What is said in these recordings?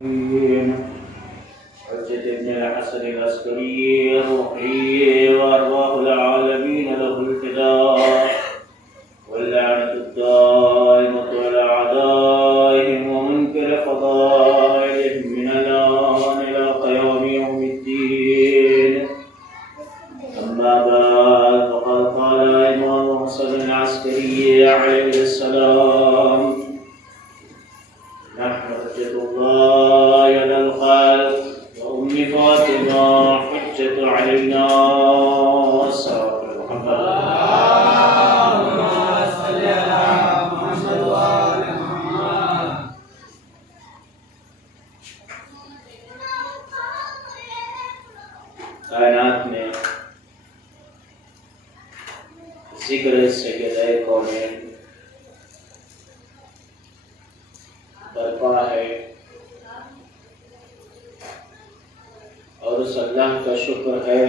حجة بن الحسن العسكري الروحي وأرواح العالمين له الفداء واللعنة الدائمة على أعدائهم ومنكر فضائلهم من الآن إلى قيام يوم الدين. أما بعد فقد قال الإمام الحسن العسكري عليه السلام: نحن حجة الله على الخلق وأم فاطمة حجة علينا. صلى محمد. اللهم صل على محمد وآل محمد. کائنات میں ذکر سید کونین برپا ہے اور اس اللہ کا شکر ہے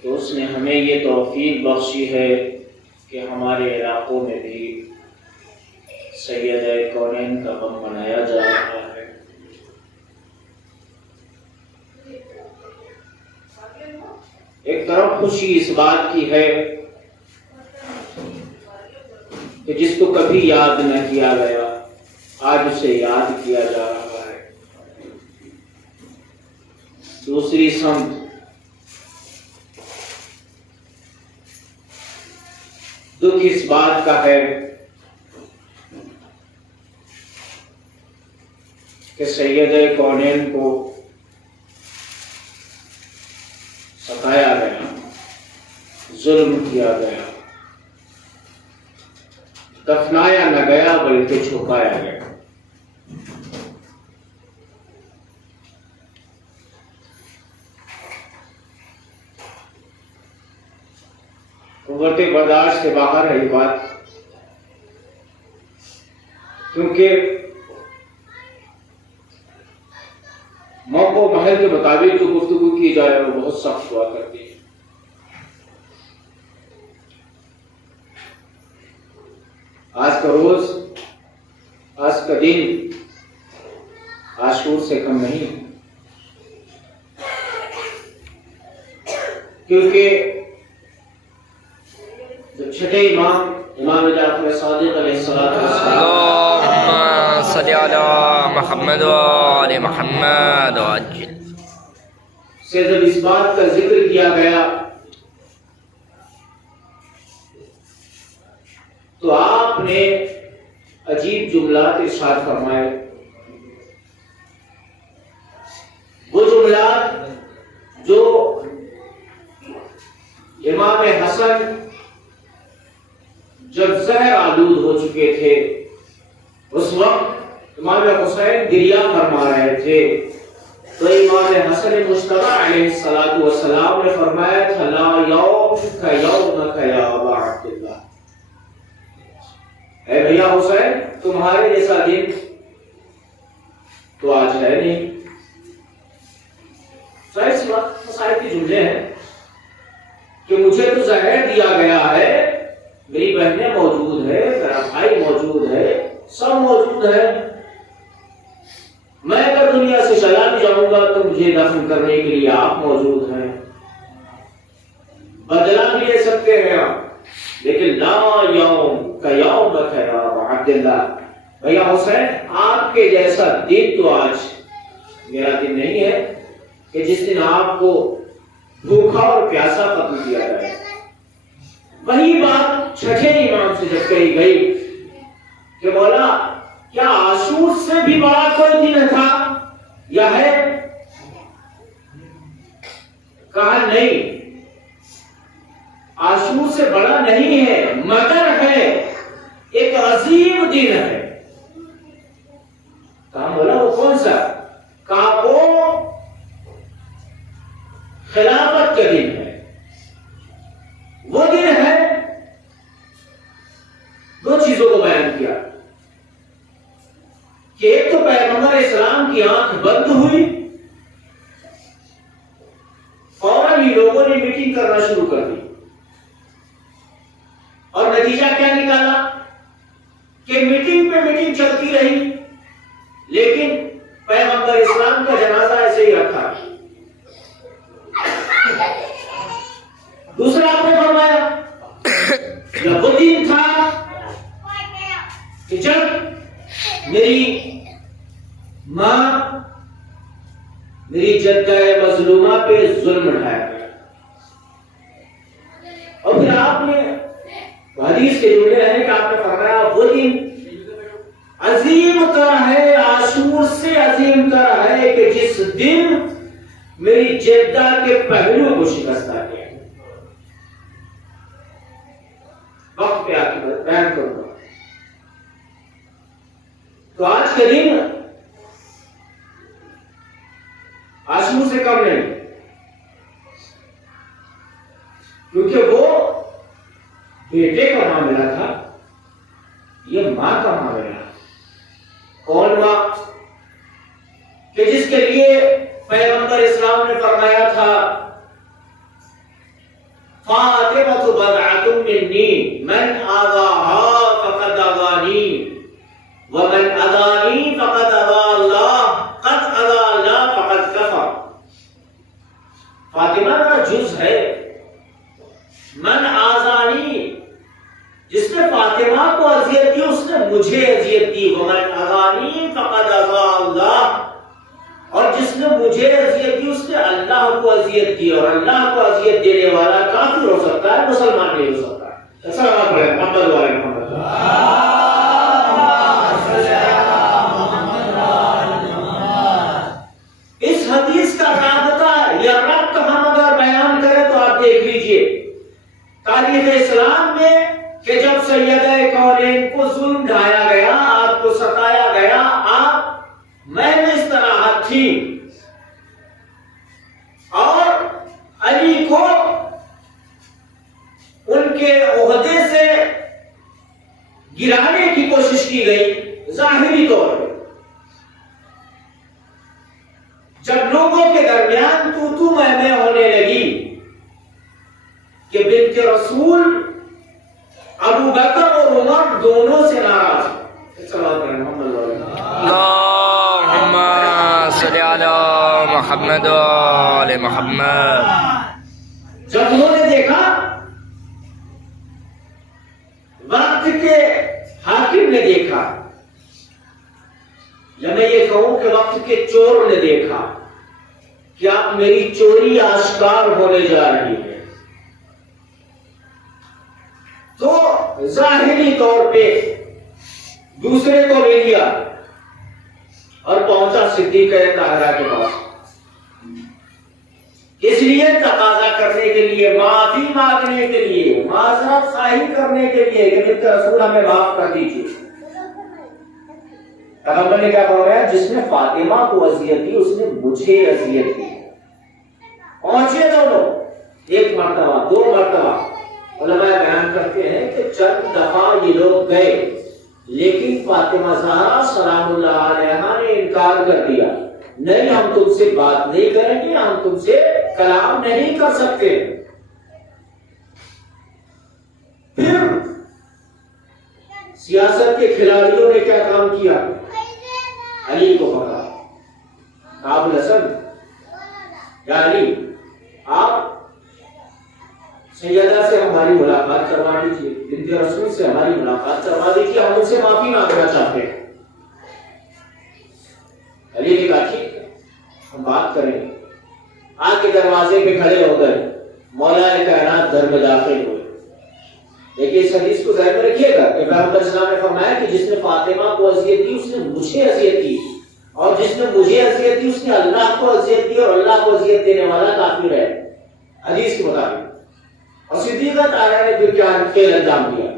کہ اس نے ہمیں یہ توفیق بخشی ہے کہ ہمارے علاقوں میں بھی سید کونین کا غم منایا جا رہا ہے۔ ایک طرف خوشی اس بات کی ہے کہ جس کو کبھی یاد نہ کیا گیا آج اسے یاد کیا جا رہا ہے۔ دوسری سمت دکھ اس بات کا ہے کہ سید کونین کو ستایا گیا، ظلم کیا گیا، دفنایا نہ گیا بلکہ چھپایا گیا۔ قوت برداشت سے باہر ہے یہ بات، کیونکہ موقع محل کے مطابق جو گفتگو کی جائے وہ بہت سخت ہوا کرتی ہے۔ آج کا روز، آج کا دن عاشور سے کم نہیں، کیونکہ جو چھٹے امام جعفر صادق علیہ السلام اللهم صل على محمد وآل محمد وعجل سے جب اس بات کا ذکر کیا گیا تو آپ نے عجیب جملات ارشاد فرمائے۔ وہ جملات جو امام حسن جب زہر آلود ہو چکے تھے اس وقت امام حسین گریہ فرما رہے تھے، تو امام حسن مجتبی علیہ السلام نے فرمایا تھا: لا یوم کا یومک یا ابا عبداللہ، اے بھیا حسین تمہارے جیسا دن تو آج ہے نہیں۔ ظاہر سی بات مسائل کی جملے ہیں کہ مجھے تو زہر دیا گیا ہے، میری بہنیں موجود ہے، میرا بھائی موجود ہے، سب موجود ہے، میں اگر دنیا سے چلا بھی جاؤں گا تو مجھے دفن کرنے کے لیے آپ موجود ہیں، بدلہ بھی لے سکتے ہیں آپ، لیکن لا یوم کا یوم یا ابا عبداللہ، بھیا حسین آپ کے جیسا دن تو آج میرا دن نہیں ہے کہ جس دن آپ کو بھوکا اور پیاسا قتل کیا جائے۔ وہی بات چھٹے امام سے جب کہی گئی کہ مولا کیا عاشور سے بھی بڑا کوئی دن تھا یا ہے؟ کہا نہیں، عاشور سے بڑا نہیں ہے مگر ہے، ایک عظیم دن ہے۔ کہا مولا وہ کون سا؟ کہا وہ خلافت کا دن ہے، وہ دن ہے۔ دو چیزوں کو بیان کیا کہ ایک تو پیغمبر اسلام کی آنکھ بند ہوئی، فوراً ہی لوگوں نے میٹنگ کرنا شروع کر دی، اور نتیجہ کیا نکالا کہ میٹنگ پہ میٹنگ چلتی رہی، میری ماں میری جدہ مظلومہ پہ ظلم اٹھایا گیا. اور پھر آپ نے حدیث کے جملے رہنے کہ آپ نے فرمایا وہ دن عظیم تر ہے، عاشور سے عظیم تر ہے کہ جس دن میری جدہ کے پہلو کو شکستہ کیا. وقت پہ آپ کی بیان کروں گا. تو آج کے دن عاشور سے کم نہیں، کیونکہ وہ بیٹے کا معاملہ تھا، یہ ماں کا معاملہ. کون ماں؟ کہ جس کے لیے پیغمبر اسلام نے فرمایا تھا فاطمہ بضعۃ منی من آذاها فقد آذانی ومن آذانی فقد آذى اللہ قد آذى اللہ فقد کفر. فاطمہ کا جز ہے. من آذانی، جس نے فاطمہ کو اذیت دی اس نے مجھے اذیت دی. ومن آذانی فقد آذى اللہ، اور جس نے مجھے اذیت دی اس نے اللہ کو اذیت دی. اور اللہ کو اذیت دینے والا کافر ہو سکتا ہے، مسلمان نہیں ہو سکتا. السلام علیکم محمد وعلی محمد. اس حدیث کا رابطہ یا ربط ہم اگر بیان کریں تو آپ دیکھ لیجئے تاریخ اسلام میں کہ جب سیدہ کونین کو ظلم ڈھایا گیا، آپ کو ستایا گیا، آپ میں اس طرح تھی اور علی کو ان کے عہدے سے گرانے کی کوشش کی گئی ظاہری طور پہ. جب لوگوں کے درمیان تو میں ہونے لگی کہ بنت رسول ابو بکر اور عمر دونوں سے ناراض ہیں. اللہم صلی علی محمد وعلی محمد. جب انہوں نے دیکھا، وقت کے حاکم نے دیکھا، یا میں یہ کہوں کہ وقت کے چوروں نے دیکھا کہ اب میری چوری آشکار ہونے جا رہی ہے، تو ظاہری طور پہ دوسرے کو لے لیا اور پہنچا صدیقہ طاہرہ کے پاس. اس لیے تقاضا کرنے کے لیے، معافی مانگنے کے لیے، معذرت خواہی کرنے کے لیے کہ بنت رسول ہمیں معاف کر دیجیے. پیغمبر نے کیا فرمایا؟ جس نے فاطمہ کو اذیت دی اس نے مجھے اذیت دی. پہنچے دونوں، ایک مرتبہ، دو مرتبہ. علماء بیان کرتے ہیں کہ چند دفعہ یہ لوگ گئے لیکن فاطمہ زہرا سلام اللہ علیہا نے انکار کر دیا. نہیں، ہم تم سے بات نہیں کریں گے، ہم تم سے کلام نہیں کر سکتے. پھر سیاست کے کھلاڑیوں نے کیا کام کیا؟ علی کو پکڑا. ابو الحسن، یا علی، آپ سیدہ سے ہماری ملاقات کروا دیجیے، بنت رسول سے ہماری ملاقات کروا دیجیے، ہم ان سے معافی مانگنا چاہتے ہیں. علی نے کہا ٹھیک ہے، ہم بات کریں گے. آگ کے دروازے پہ کھڑے ہو گئے، مولا کائنات گھر میں داخل ہوئے. لیکن اس حدیث کو ذہن میں رکھیے گا کہ پیغمبر اسلام نے فرمایا کہ جس نے فاطمہ کو اذیت دی اس نے مجھے اذیت دی، اور جس نے مجھے اذیت دی اس نے اللہ کو اذیت دی، اور اللہ کو اذیت دینے والا کافر ہے، حدیث کے مطابق. اور صدیقہ طاہرہ نے پھر کیا کھیل انجام دیا؟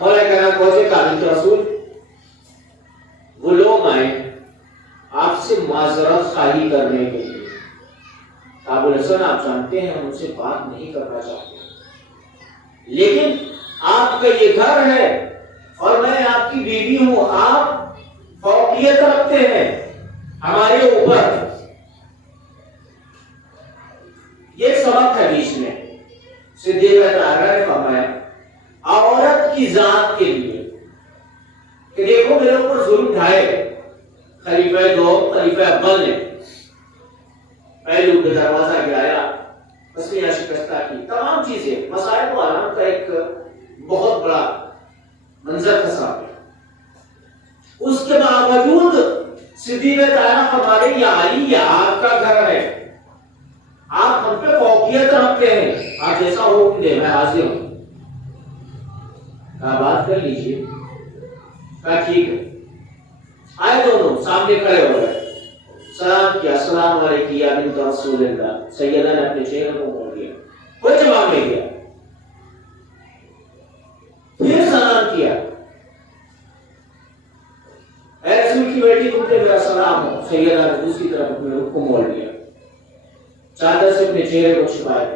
مولا کائنات پہنچے، کہا بنت رسول وہ لوگ آئے آپ سے معذرت خواہی کرنے کے لیے. ابو الحسن، آپ جانتے ہیں ہم ان سے بات نہیں کرنا چاہتے، لیکن آپ کا یہ گھر ہے اور میں آپ کی بیوی ہوں، آپ فوقیت رکھتے ہیں ہمارے اوپر. یہ سبق ہے بیچ میں. صدیقہ طاہرہ نے فرمایا عورت کی ذات کے لیے کہ دیکھو میرے اوپر ظلم ڈھائے خلیفہ دوم، خلیفہ اول نے پہلو کا دروازہ گرایا، مسئلہ شکستہ کی، تمام چیزیں، مسائل و آرام کا ایک بہت بڑا منظر تھا سامنے. اس کے باوجود صدیق طاہرہ فرما رہے ہیں یا علی یہ آپ کا گھر ہے، آپ ہم پہ فوقیت رکھتے ہیں، آپ جیسا حکم دے میں حاضر ہوں۔ کہا بات کر لیجیے، کہا ٹھیک ہے۔ آئے دونوں سامنے کھڑے ہو گئے، سلام کیا، السلام علیکم یا بنت رسول اللہ۔ سیدہ نے اپنے چہرے کو موڑ لیا، کوئی جواب نہیں دیا۔ پھر سلام کیا، اے رسول کی بیٹی تم پہ میرا سلام ہو۔ سیدہ نے دوسری طرف اپنے رخ کو موڑ لیا، چادر سے اپنے چہرے کو چھپائے،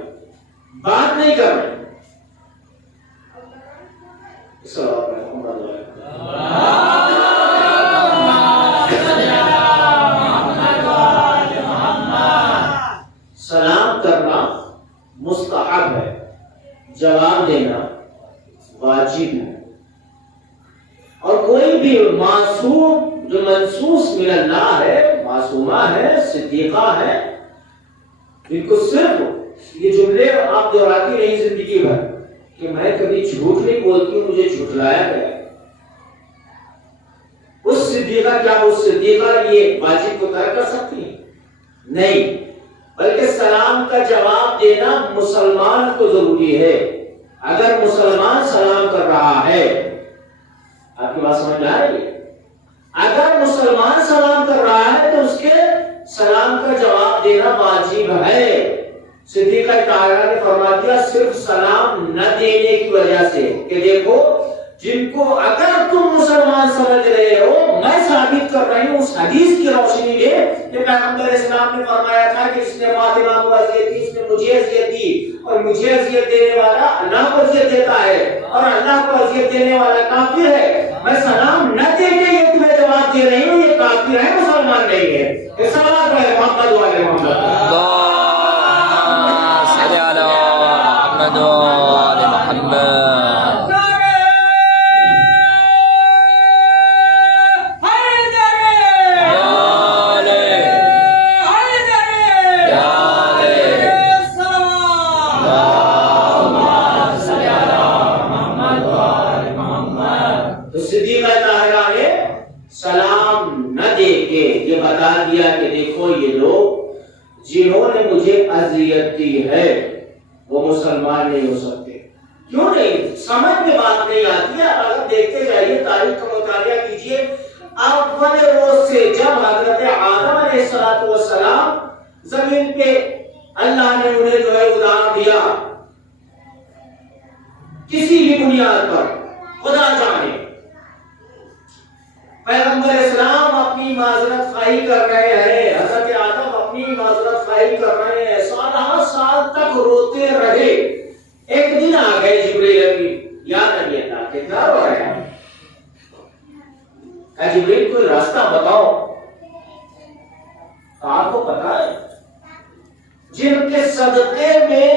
بات نہیں کر رہے۔ سلام کرنا مستحب ہے، جواب دینا واجب ہے، اور کوئی بھی معصوم جو منصوص من اللہ ہے، معصومہ ہے، صدیقہ ہے، ان کو صرف یہ جملے آپ دہراتی نہیں زندگی بھر کہ میں کبھی جھوٹ نہیں بولتی ہوں، مجھے جھٹلایا گیا۔ اس صدیقہ کیا اس صدیقہ یہ واجب کو ترک کر سکتی ہے؟ نہیں، بلکہ سلام کا جواب دینا مسلمان کو ضروری ہے۔ اگر مسلمان سلام کر رہا ہے، آپ کی بات سمجھ میں آ رہی ہے؟ اگر مسلمان سلام کر رہا ہے تو اس کے سلام کا جواب دینا واجب ہے۔ صدیقہ طاہرہ نے فرما دیا صرف سلام نہ دینے کی وجہ سے کہ دیکھو جن کو اگر تم مسلمان سمجھ رہے ہو، میں ثابت کر رہی ہوں اس حدیث کی روشنی میں کہ پیغمبر اسلام نے فرمایا تھا کہ اس نے فاطمہ کو اذیت دی، اس نے مجھے اذیت دی، اور مجھے اذیت دینے والا اللہ کو اذیت دیتا ہے، اور اللہ کو اذیت دینے والا کافر ہے۔ میں سلام نہ دے کے یہ تمہیں جواب دے رہی ہوں، یہ کافر ہے، مسلمان نہیں ہے۔ یہ سوال ہے محمد والے محمد، صلی علی محمد وعلی محمد۔ بتا دیا کہ دیکھو یہ لوگ جنہوں نے مجھے اذیت دی ہے وہ مسلمان نہیں ہو سکتے۔ کیوں نہیں؟ سمجھ میں بات نہیں آتی ہے۔ اگر دیکھتے جائیے، تاریخ کا مطالعہ کیجئے، اول روز سے جب حضرت آدم علیہ السلام زمین پہ اللہ نے انہیں جو ہے ادار دیا، کسی بھی بنیاد پر خدا جانے، پیغمبر اسلام اپنی معذرت خواہی کر رہے ہیں، حضرت آدم اپنی معذرت خواہی کر رہے ہیں، سالہ سال تک روتے رہے۔ ایک دن آ گئے جبریل امین، یا نبی اللہ کتنا رو رہے ہیں، کہ جبریل کوئی راستہ بتاؤ۔ آپ کو پتا ہے جن کے صدقے میں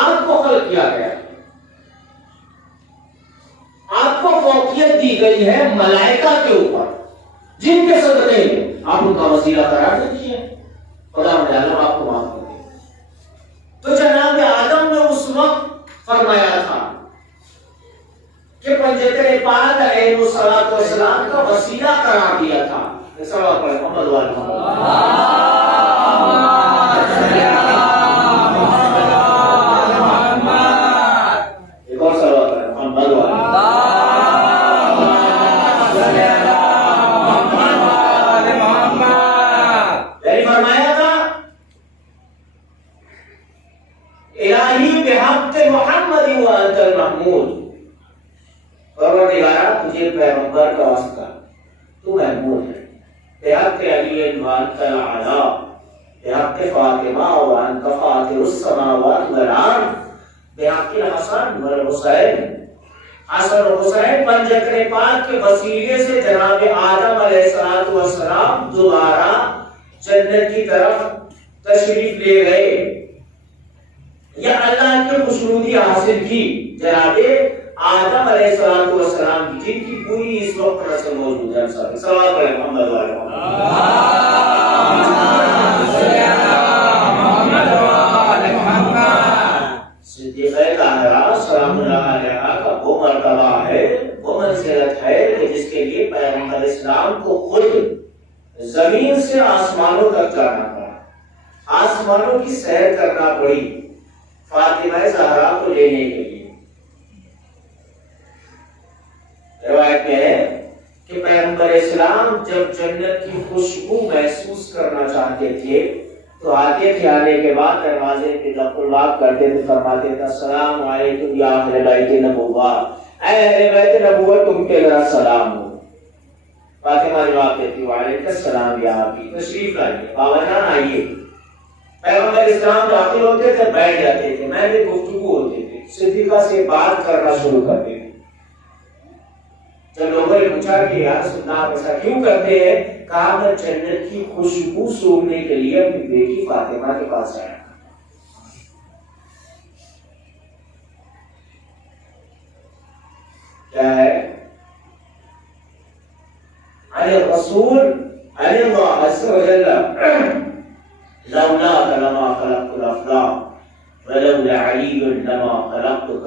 آپ کو خلق کیا گیا، آپ کو فوقیت دی گئی ہے ملائکہ کے اوپر، جن کے صدقے میں آپ ان کا وسیلہ قرار دیجیے، خدا تعالیٰ آپ کو معاف کر دے۔ تو جناب آدم نے اس وقت فرمایا تھا کہ پنجتر پاک علیہ السلام کا وسیلہ قرار دیا تھا۔ صلوات پڑھیں محمد وعلی محمد۔ ایک اور صلوات پڑھیں محمد وعلی الہی بحق محمد وانت المحمود، پروردگارا تجھے پیغمبر کا واسطہ، تو محمود ہے، بحق علی وانت العلا، بحق فاطمہ وانت فاطر السماوات والارض، بحق الحسن والحسین، حسن و حسین پنجتر پاک کے وسیلے سے جناب آدم علیہ السلام دوبارہ جنت کی طرف تشریف لے گئے، یا اللہ کی خوشنودی حاصل کی جناب آدم علیہ السلام کی، جن کی پوری اس وقت رسم موجود ہے۔ صلوات پڑھیں محمد وعلی محمد۔ صدیقہ طاہرہ سلام اللہ علیہا کا وہ مرتبہ ہے، وہ منزلت ہے کہ جس کے لیے پیغمبر اسلام کو خود زمین سے آسمانوں تک جانا پڑا، آسمانوں کی سیر کرنا پڑی فاطمہ زہرا کو لینے کے لیے۔ روایت میں ہے کہ پیغمبر اسلام جب جنت کی خوشبو محسوس کرنا چاہتے تھے تو آتے تھے، آنے کے بعد دروازے پہ دخل کرتے تھے، فرماتے تھے السلام علیکم یا اہل بیت نبوہ، اے اہل بیت نبوہ تم پہ ذرا سلام ہو۔ فاطمہ جواب دیتی وعلیکم السلام یا ابی، تشریف لائیے، بابا جان آئیے۔ پیغمبر اسلام داخل ہوتے تھے، بیٹھ جاتے تھے، میں بھی گفتگو ہوتے تھے، صدیقہ سے بات کرنا شروع کرتے تھے۔ جب لوگوں نے پوچھا کہ یا رسول اللہ آپ ایسا کیوں کرتے ہیں، کہا میں جنت کی خوشبو سونگنے کے لیے اپنی بیٹی فاطمہ کے پاس آیا۔ کیا ہے؟ علی الرسول علی اللہ عز و جل لولا لما خلقت الافلاق ولولا علی لما خلقتك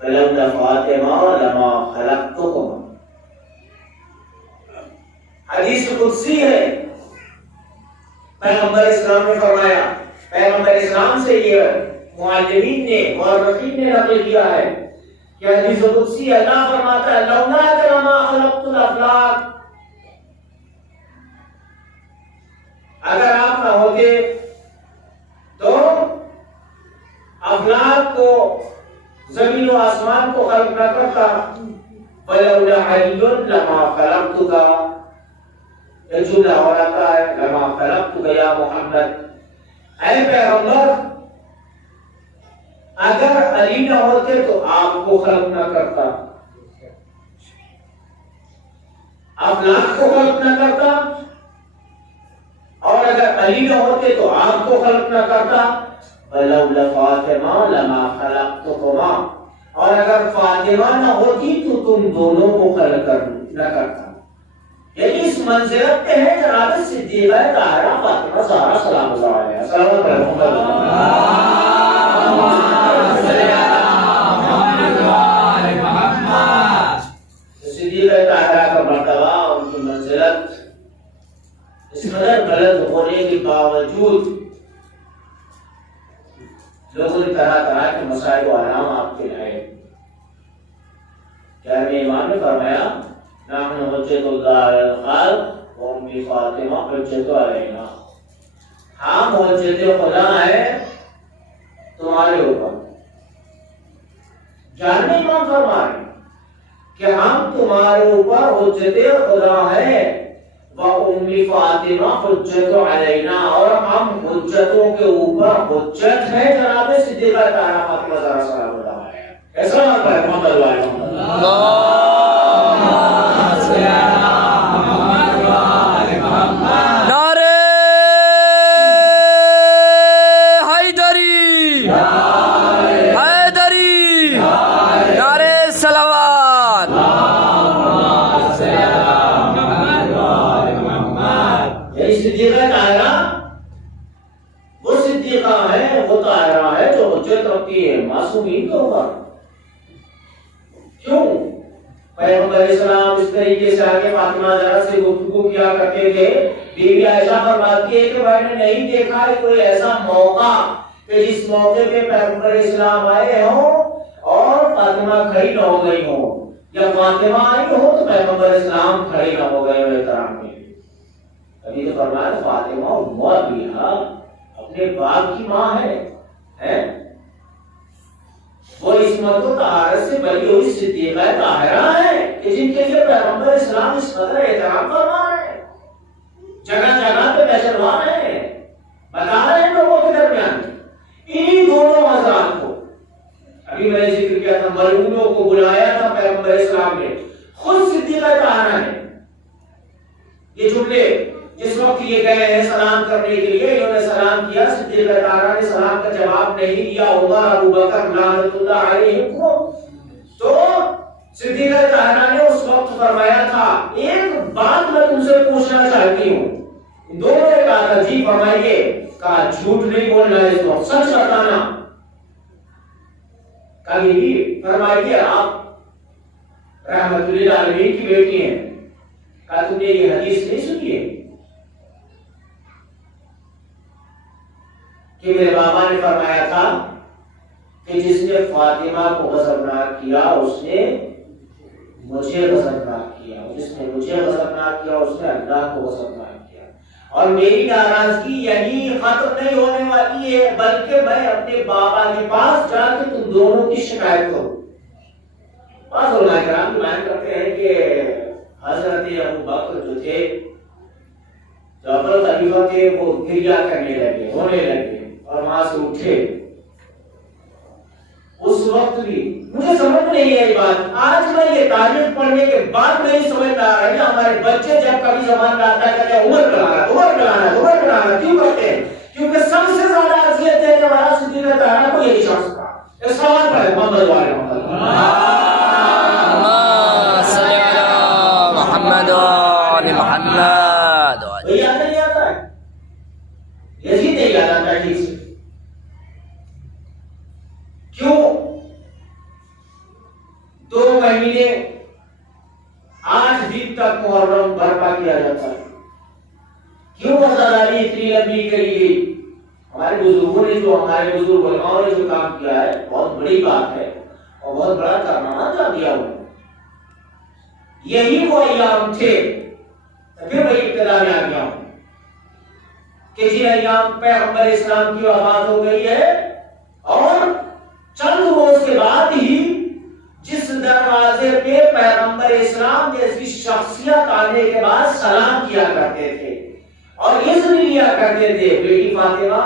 ولولا فاطمہ لما خلقتكم۔ حدیث قدسی ہے، پیغمبر اسلام نے فرمایا، پیغمبر اسلام سے یہ معلمین نے مورخین نے نقل کیا ہے کہ حدیث قدسی اللہ فرماتا ہے لولا لما خلقت الافلاق، اگر آپ نہ ہوتے تو افلاق کو، زمین و آسمان کو خلق نہ کرتا، ولولا علی لما خلقتك، یہ جملہ ہو رہا ہے لما خلقتك یا محمد، اے پیغمبر اگر علی نہ ہوتے تو آپ کو خلق نہ کرتا، افلاق کو خلق نہ کرتا، اور اگر علی نہ ہوتے تو آپ کو خلق نہ کرتا، ولولا فاطمہ لما خلقتكما، اور اگر فاطمہ نہ ہوتی تو تم دونوں کو خلق نہ کرتا۔ یعنی اس منزلت پہ ہے جناب صدیقہ طاہرہ فاطمہ زہرا سلام اللہ علیہا۔ صلوات صدیقہ طاہرہ کا مرتبہ، ان کی منزلت اس قدر بلند ہونے کے باوجود لوگوں نے طرح طرح کے مسائل و علام آپ کے لائے۔ کیا میں امام نے فرمایا نحن حجت اللہ علی الخلق و امی فاطمہ حجت علینا، ہم حجت خدا ہے تمہارے اوپر۔ جاننے امام فرما رہے کہ ہم تمہارے اوپر حجت خدا ہے و امی فاطمہ حجت علینا، اور ہم حجتوں کے اوپر حجت ہے جناب صدیقہ طاہرہ فاطمہ زہرا سلام اللہ علیہا۔ ایسا بات ہے محمد نعرہ حیدری، حیدری، نعرہ صلوات۔ یہ صدیقہ طاہرہ وہ صدیقہ ہے، وہ طاہرہ ہے جو حجت رکھتی ہے معصومین کے اوپر۔ کیوں؟ پیغمبر اسلام اس طریقے سے آگے فاطمہ زہرا سے گفتگو کیا کرتے تھے، بی بی عائشہ فرماتی ہے کہ میں نے نہیں دیکھا ہے کوئی ایسا موقع کہ جس موقع پہ پیغمبر اسلام آئے ہوں اور فاطمہ کھڑی نہ ہو گئی ہوں، یا فاطمہ آئی ہو تو پیغمبر اسلام کھڑی نہ ہو گئے ہوں احترام کے لیے۔ ابھی تو فرمایا فاطمہ مولا اپنے باپ کی ماں ہے، وہ عصمت و طہارت سے بری ہوئی صدیقہ طاہرہ ہے کہ جن کے لیے پیغمبر اسلام اس قدر احترام فرما رہے ہیں، جگہ جگہ پہ پیشروان ہیں، بتا رہے ہیں لوگوں کے درمیان۔ انہی دونوں حضرات کو ابھی میں نے ذکر کیا تھا، ملعونوں کو بلایا تھا پیغمبر اسلام نے، خود صدیقہ طاہرہ نے یہ جملے جس وقت یہ گئے ہیں سلام کرنے کے لیے، انہوں نے سلام کیا، صدیقہ طاہرہ نے سلام کا جواب نہیں دیا، عمر ابو بکر لعنت اللہ علیہم کو، تو صدیقہ طاہرہ نے اس وقت فرمایا تھا ایک بات میں تم سے پوچھنا چاہتی ہوں۔ دونوں نے کہا تھا جی فرمائیے، کہا جھوٹ نہیں بولنا ہے، اس وقت سچ بتانا۔ کبھی فرمائیے آپ رحمت للعالمین کی بیٹی ہیں، کہا تم نے یہ حدیث نہیں سنی ہے کہ میرے بابا نے فرمایا تھا کہ جس نے فاطمہ کو غضبناک کیا اس نے مجھے غضبناک کیا، جس نے مجھے غضبناک کیا اس نے اللہ کو غضبناک کیا، اور میری ناراضگی یعنی ختم نہیں ہونے والی ہے بلکہ میں اپنے بابا کے پاس جا کے تم دونوں کی شکایت کروں۔ بعض علماء کرام بیان کرتے ہیں کہ حضرت ابو بکر جو تھے، جو اول خلیفہ تھے، وہ گریہ کرنے لگے، رونے لگے اور وہاں سے اٹھے۔ اس وقت بھی مجھے سمجھ نہیں ہے یہ بات، آج میں یہ تاریخ پڑھنے کے بعد نہیں سمجھ آ رہا ہے ہمارے بچے جب کبھی زبان میں آتا ہے کہتے ہیں عمر بلانا، عمر بلانا، عمر بلانا، کیوں کرتے ہیں؟ کیونکہ سب سے زیادہ اذیت ہے کہ ہمارا صدیق طاہرہ کو یہی شخص تھا۔ اس سوال پر محمد والے محمد وعلى محمد وہی یاد نہیں آتا ہے، یزید نہیں یاد آتا ہے ٹھیک سے۔ کیوں 2 مہینے 8 دن تک محرم برپا کیا جاتا ہے؟ کیوں وفاداری اتنی لمبی کری گئی؟ ہمارے بزرگوں نے ہمارے بزرگ علماء نے جو کام کیا ہے بہت بڑی بات ہے اور بہت بڑا کارنامہ کیا دیا انہوں نے۔ یہی وہ ایام تھے، پھر وہی ابتدا میں آ گیا ہوں کہ جن ایام پیغمبر اسلام کی وفات ہو گئی ہے اور چند روز کے بعد ہی جس دروازے پہ پیغمبر اسلام جیسی شخصیت آنے کے بعد سلام کیا کرتے تھے اور اذن لیا کرتے تھے، بیٹی فاطمہ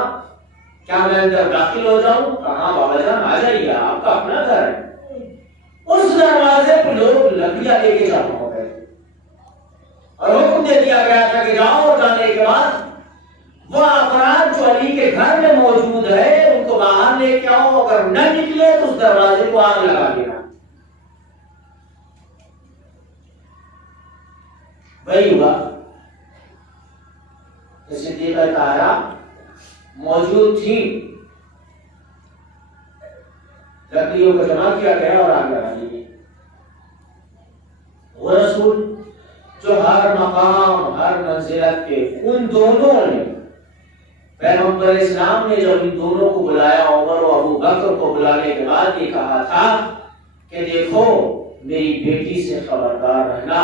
کیا میں اندر داخل ہو جاؤں؟ کہاں بابا جان آ جائیے، آپ کا اپنا گھر ہے۔ اس دروازے پہ لوگ لکڑیاں لے کے جمع ہو گئے اور حکم دے دیا گیا تھا کہ جاؤ، جانے کے بعد وہ افراد جو علی کے گھر میں موجود ہے ان کو باہر لے کے آؤ، اگر نہ نکلے تو اس دروازے کو آگ لگا دینا۔ وہی ہوا کہ صدیقہ طاہرہ موجود تھی، لکڑیوں کو جمع کیا گیا اور آگ لگا دی گئی۔ وہ رسول جو ہر مقام ہر منزلت کے، ان دونوں نے پیغمبر اسلام نے جب ان دونوں کو بلایا، عمر و ابو بکر کو بلانے کے بعد یہ کہا تھا کہ دیکھو میری بیٹی سے خبردار رہنا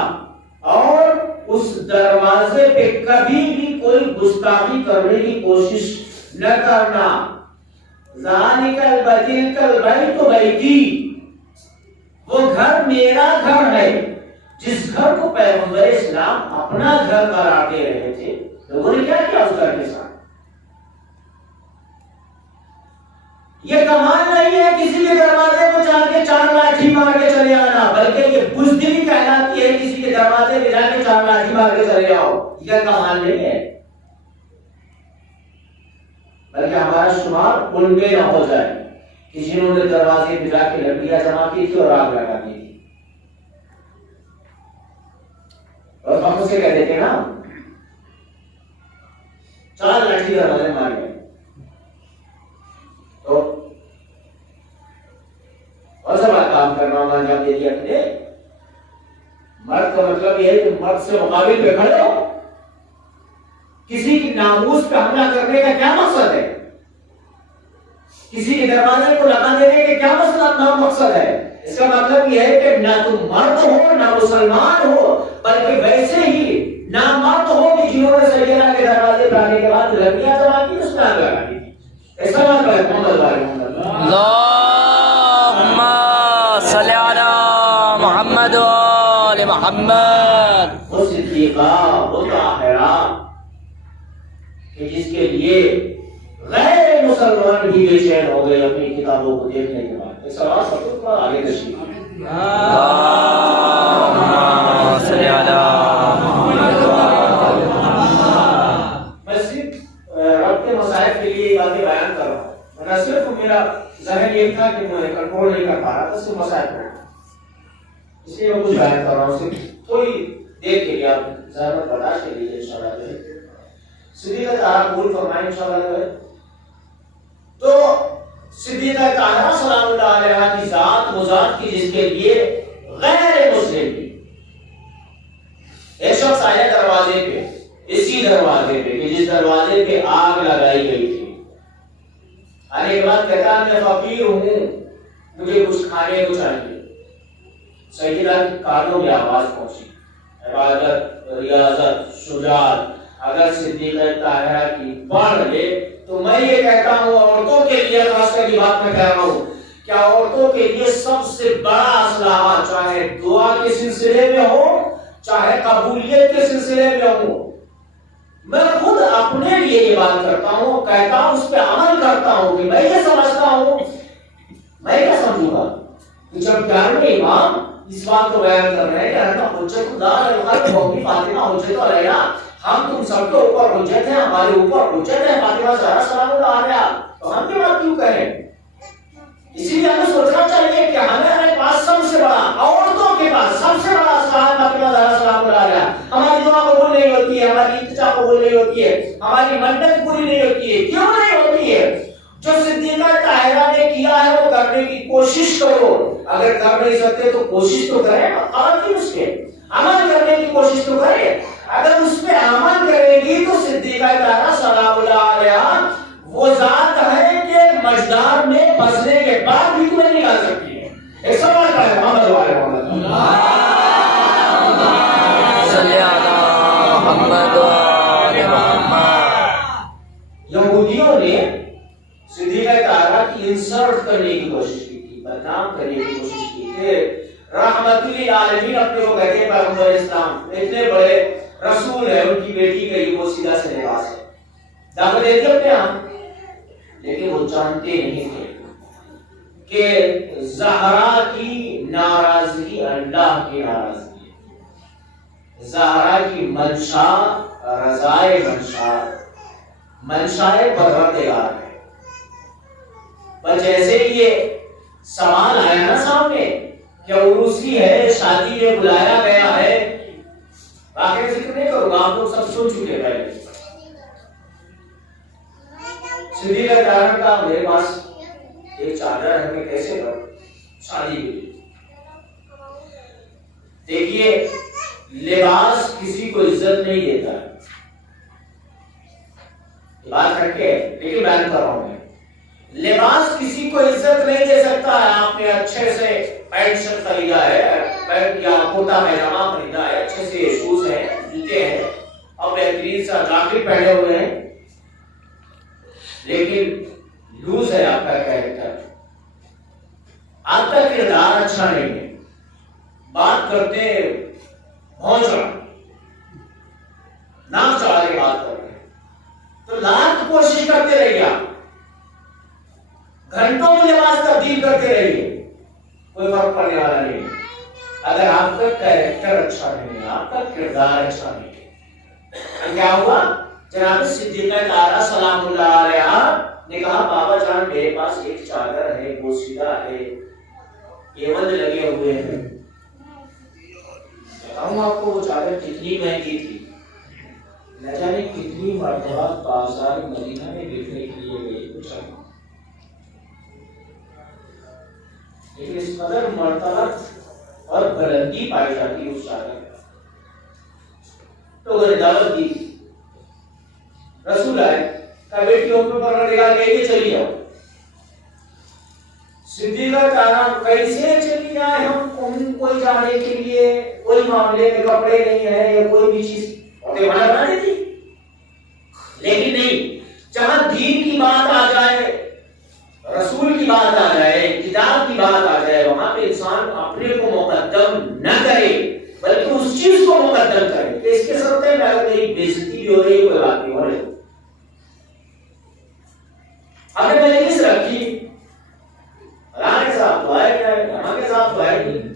اور اس دروازے پہ کبھی بھی کوئی گستاخی کرنے کی کوشش نہ کرنا۔ ذالک البیت البیت بیتی، وہ گھر میرا گھر ہے، جس گھر کو پیغمبر اسلام اپنا گھر قرار دے رہے تھے۔ لوگوں نے کیا کیا اس گھر کے ساتھ؟ یہ کمال نہیں ہے کسی کے دروازے کو جا کے 4 لاٹھی مار کے چلے آنا، بلکہ یہ بزدلی کہلاتی ہے کسی کے دروازے پہ جا کے 4 لاٹھی مار کے چلے آؤ۔ یہ کمال نہیں ہے، بلکہ ہمارا شمار ان میں نہ ہو جائے کہ جنہوں نے دروازے پہ جا کے لکڑیاں جمع کی تھی اور آگ لگا دی تھی اور ہم اسے کہہ دیتے نا 4 لاٹھی دروازے مار گئے تو اور سب کام کرنا ہوگا، انجام دے دیا کہ مرد کا مطلب یہ ہے کہ مرد سے مقابل پہ کھڑے ہو۔ کسی کی ناموس پہ حملہ کرنے کا کیا مقصد ہے؟ کسی کے دروازے کو لگا دینے کے کیا مقصد ہے؟ اس کا مطلب یہ ہے کہ نہ تم مرد ہو نہ مسلمان ہو، بلکہ ویسے ہی نہ مرد ہو کہ جنہوں نے سیدنا کے دروازے پہ آنے کے بعد لکڑیاں جمع کی، اس میں آگ لگا دی تھی۔ ایسا مطلب ہے محمد والے اللهم صل على محمد وعلى محمد۔ وہ صدیقہ، وہ طاہرہ کہ جس کے لیے غیر مسلمان بھی بے چین ہو گئے اپنی کتابوں کو دیکھنے کے بعد۔ اس سوال سب کو آگے تشریف اللهم صل على محمد وعلى محمد۔ میں صرف رب کے مصائب کے لیے باتیں بیان کر رہا ہوں، ورنہ صرف میرا ذہن یہ تھا کہ میں کنٹرول نہیں کر پا رہا تھا، صرف مصائب کرنا، اس لیے میں کچھ بیان کر رہا ہوں۔ صرف تھوڑی دیر کے لیے آپ زحمت برداشت کر لیجیے انشاءاللہ۔ صدیقہ طاہرہ قبول فرمائیں انشاءاللہ۔ تو صدیقہ طاہرہ سلام اللہ علیہ کی ذات وہ ذات کی جس کے لیے غیر مسلم پہنچے گی. ایک شخص آیا دروازے پہ, اسی دروازے پہ کہ جس دروازے پہ آگ لگائی گئی تھی. آنے کے بعد کہتا میں فقیر ہوں, مجھے کچھ کھانے کو چاہیے. سیدنا کی کانوں میں آواز پہنچی, عبادت, ریاضت, شجاعت اگر صدیقہ طاہرہ کی بڑھ لے تو میں یہ کہتا ہوں عورتوں کے لیے, خاص کر یہ بات میں کہہ رہا ہوں, کیا عورتوں کے لیے سب سے بڑا اسلحہ چاہے دعا کے سلسلے میں ہو چاہے قبولیت کے سلسلے میں ہو. میں خود اپنے لیے یہ بات کرتا ہوں, کہتا ہوں, اس پہ عمل کرتا ہوں کہ میں یہ سمجھتا ہوں, میں کیا سمجھوں گا کہ جب 11ویں امام اس بات کو بیان کر رہے ہیں کہ ہم حجت اللہ الخلق قومی فاطمہ حجت علیہ, ہم تم سب کے اوپر حجت ہے, ہمارے اوپر حجت ہے فاطمہ زہرا سلام اللہ علیہا, تو ہم یہ بات کیوں کہیں؟ اسی لیے ہمیں سوچنا چاہیے کہ ہمارے پاس سب سے بڑا, عورتوں کے پاس سب سے بڑا اسلحہ فاطمہ زہرا سلام اللہ علیہا. ہماری دعا قبول نہیں ہوتی ہے, ہماری التجا قبول نہیں ہوتی ہے, ہماری منت پوری نہیں ہوتی ہے. کیوں نہیں ہوتی ہے؟ جو صدیقہ طاہرہ نے کیا ہے وہ کرنے کی کوشش کرو. اگر کر نہیں سکتے تو کوشش تو کریں, خواتین اس کے عمل کرنے کی کوشش تو کریں. اگر اس پہ عمل کرے گی تو صدیقہ طاہرہ سلام اللہ علیہا وہ ذات ہے کہ مجدار میں پھنسنے کے بعد بھی تمہیں نکال سکتی ہے. ایک سوال کا ہے محمد صلی محمد یہودیوں نے صدیقہ طاہرہ کی انسلٹ کرنے کی کوشش کی تھی, بدنام کرنے کی کوشش کی تھی. رحمت للعالمین اپنے کو کہتے ہیں پیغمبر اسلام, اتنے بڑے رسول ہے, ان کی بیٹی کا یہ وہ سیدھا سے لباس ہے, دعوت دیتے اپنے ہاں, لیکن وہ جانتے نہیں تھے کہ زہرا کی ناراضگی اللہ کی ناراضگی ہے. زہرا کی منشا رضائے منشا, منشائے پروردگار ہے. پر جیسے یہ سوال آیا نا سامنے کہ عروسی ہے, شادی میں بلایا گیا ہے, باقی ذکر نہیں کروں گا, آپ لوگ سب سن چکے پہلے. صدیقہ طاہرہ کا میرے پاس ایک چادر ہے, میں کیسے کروں شادی کے لیے. دیکھیے لباس کسی کو عزت نہیں دیتا ہے, بات کر کے لیکن بیان کر رہا ہوں میں, لباس کسی کو عزت نہیں دے سکتا ہے. آپ نے اچھے سے پینٹ شرٹ خریدا ہے, پینٹ یا کرتا پیجامہ خریدا ہے, اچھے سے شوز ہیں, جوتے ہیں, اور بہترین سا جاکٹ پہنے ہوئے ہیں, لیکن لوز ہے آپ کا کیریکٹر, آپ کا کردار اچھا نہیں ہے, بات کرتے پہنچ رہا, ناک چڑھا کے بات کر رہے ہیں, تو لاکھ کوشش کرتے رہیے, آپ گھنٹوں میں لباس تبدیل کرتے رہیے, کوئی فرق پڑنے والا نہیں. اگر آپ کا کیریکٹر اچھا نہیں ہے, آپ کا کردار اچھا نہیں ہے, کیا ہوا؟ جناب صدیقہ طاہرہ سلام اللہ علیہا نے کہا بابا جان میرے پاس ایک چادر ہے, بوسیدہ ہے, ایوند لگے ہوئے ہیں. بتاؤں آپ کو وہ چادر کتنی مہنگی تھی, نہ جانے کتنی مرتبہ بازار مدینہ میں بکنے کے لیے گئی وہ چادر, لیکن اس قدر مرتبہ اور بلندی پائی جاتی اس چادر میں. تو دعوت دی, رسول آئے, کہا بیٹیوں پہ پروردگار لے کے چلی جاؤ. صدیقہ طاہرہ کیسے چلی جائے, ہم کوئی جانے کے لیے کوئی معاملے میں کپڑے نہیں ہے یا کوئی بھی چیز بنا دیتی, لیکن نہیں, جہاں دین کی بات آ جائے, رسول کی بات آ جائے, کتاب کی بات آ جائے, وہاں پہ انسان اپنے کو مقدم نہ کرے بلکہ اس چیز کو مقدم کرے کہ اس کے سامنے میں اگر میری بےزتی بھی ہو رہی ہے کوئی بات نہیں ہو رہی. ہم نے مجلس رکھی, اللہ کے ساتھ تو آئے کیا ہے, ہم کے ساتھ تو آئے نہیں,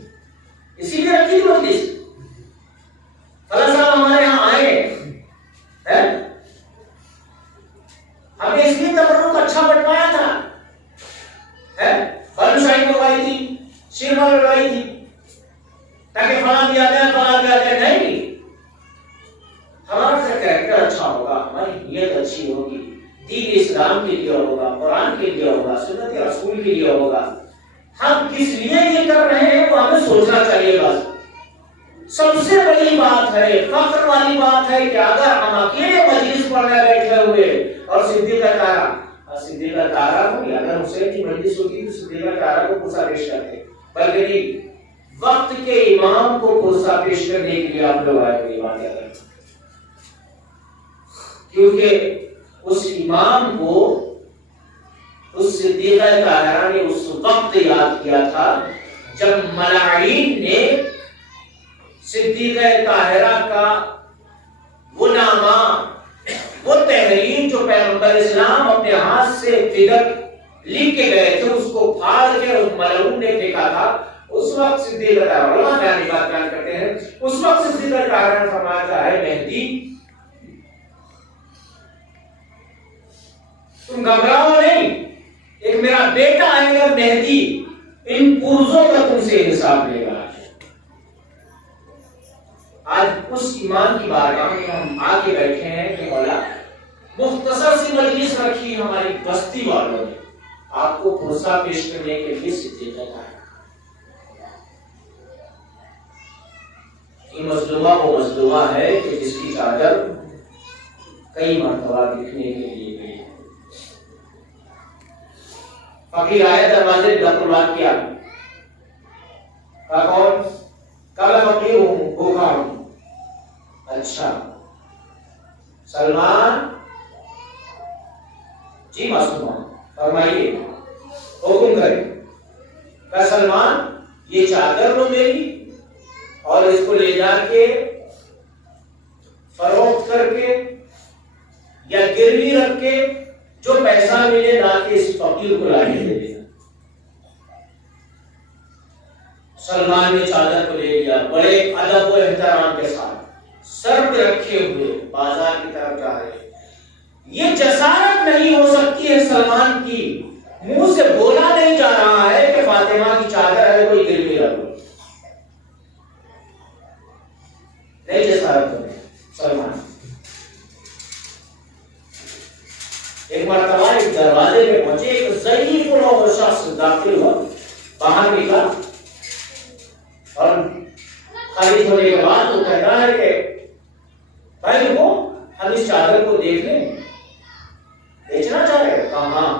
اسی لیے رکھی تھی مجلس. فلاں صاحب ہمارے یہاں آئے ہیں, ہم نے اس لیے تبرک اچھا بٹوایا تھا, بالشاہی منگوائی تھی, شیرما لگوائی تھی, تاکہ فلاں بھی آ جائے فلاں بھی آ جائے. نہیں, ہمارا کریکٹر اچھا ہوگا, ہماری نیت اچھی ہوگی, دین اسلام کے لیے ہوگا, قرآن کے لیے ہوگا, سنت رسول کے لیے ہوگا. ہم کس لیے یہ کر رہے ہیں وہ ہمیں سوچنا چاہیے. بس بڑی بات ہے، فخر والی بات ہے کہ اگر ہم اکیلے مجلس پڑھنے بیٹھے ہوئے اور صدیق طاہرہ کو، اگر حسین کی مجلس ہوتی تو صدیق طاہرہ کو پرسہ پیش کرتے، بلکہ نہیں، وقت کے امام کو پرسہ پیش کرنے کے لیے آپ لوگ آئے ہوئے بات کرتے، کیونکہ اس امام کو اس صدیقہ طاہرہ نے اس وقت یاد کیا تھا جب ملاعین نے صدیقہ طاہرہ کا وہ نامہ، وہ تحریر جو پیغمبر اسلام اپنے ہاتھ سے فدق لکھ کے گئے تھے، اس کو پھاڑ کے اس ملعون نے پھینکا تھا، اس وقت صدیقہ طاہرہ، علماء بیان کرتے ہیں، اس وقت صدیقہ طاہرہ نے فرمایا تھا، اے مہدی تم گھبراؤ نہیں، ایک میرا بیٹا آئے گا مہدی، ان پرزوں کا تم سے حساب لے گا۔ آج اس ایمان کی بارگاہ میں ہم آ کے بیٹھے ہیں کہ مولا مختصر سی مجلس رکھی ہماری بستی والوں نے، آپ کو پرسہ پیش کرنے کے لیے صدیقہ طاہرہ، یہ مظلومہ وہ مظلومہ ہے کہ جس کی چادر کئی مرتبہ دکھنے کے لیے گئی۔ فقیر آئے دروازے دخلوات کیا، کہا کون؟ کہا میں فقیر ہوں، بھوکا ہوں۔ اچھا سلمان جی معصوم فرمائیے، حکم کرے۔ کہا سلمان یہ چادر لو میری اور اس کو لے جا کے فروخت کر کے یا گروی رکھ کے جو پیسہ ملے لا کے اس فقیر کو لا کے دے دینا۔ سلمان نے چادر کو لے لیا، بڑے ادب و احترام کے ساتھ سر پہ رکھے ہوئے بازار کی طرف جا رہے ہیں۔ یہ جسارت نہیں ہو سکتی ہے سلمان کی، منہ سے بولا نہیں جا رہا ہے کہ فاطمہ کی چادر ہے کوئی گروی رکھ لو، نہیں جسارت ہوگی سلمان۔ ایک مرتبہ ایک دروازے پہ پہنچے، ایک ضعیف اور شخص داخل ہوا، باہر نکلا اور خارج ہونے کے بعد وہ کہتا ہے کہ بھائی دیکھو ہم اس چادر کو دیکھ لیں، بیچنا چاہ رہے؟ کہا ہاں۔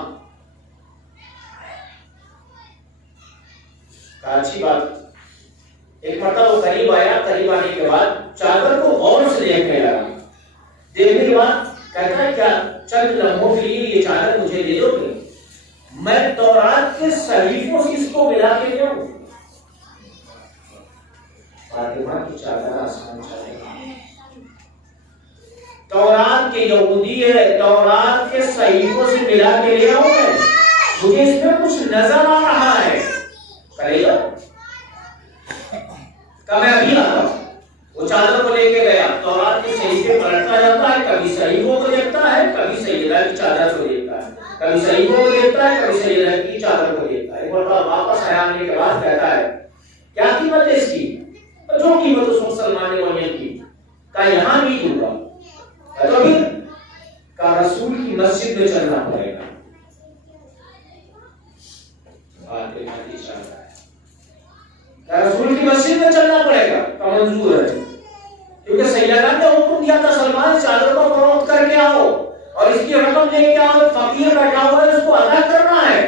کہا اچھی بات۔ ایک مرتبہ وہ قریب آیا، قریب آنے کے بعد چادر کو غور سے دیکھنے لگا، دیکھنے کے بعد کہتا ہے کیا چند لمحوں کے لیے یہ چادر مجھے دے دو گے؟ میں تورات کے صحیفوں سے اس کو ملا کے لے آؤں۔ فاطمہ کی چادر آسمان چاہے گا، تورات کے یہودی ہے، تورات کے صحیفوں سے ملا کے لے آؤں میں، مجھے اس میں کچھ نظر آ رہا ہے، کرے گا؟ کہ میں ابھی آتا ہوں۔ وہ چادر کو لے کے گیا، تورات کے صحیفے پلٹتا جاتا ہے، کبھی صحیفوں کو دیکھتا ہے، کبھی سیدہ کی چادر کو دیکھتا ہے، کبھی صحیفوں کو دیکھتا ہے، کبھی سیدہ کی چادر کو دیکھتا ہے۔ ایک بار واپس آنے کے بعد کہتا ہے کیا قیمت ہے اس کی؟ جو قیمت اس مسلمان نے معین کی۔ کہا یہاں نہیں دوں گا۔ تو پھر کہا رسول کی مسجد میں چلنا پڑے گا۔ رسول کی مسجد میں چلنا پڑے گا، کا منظور ہے، کیونکہ سیدہ نے حکم دیا تھا سلمان چادر کو فروخت کر کے آؤ اور اس کی رقم لے کے آؤ، فقیر بیٹھا ہوا ہے اس کو ادا کرنا ہے۔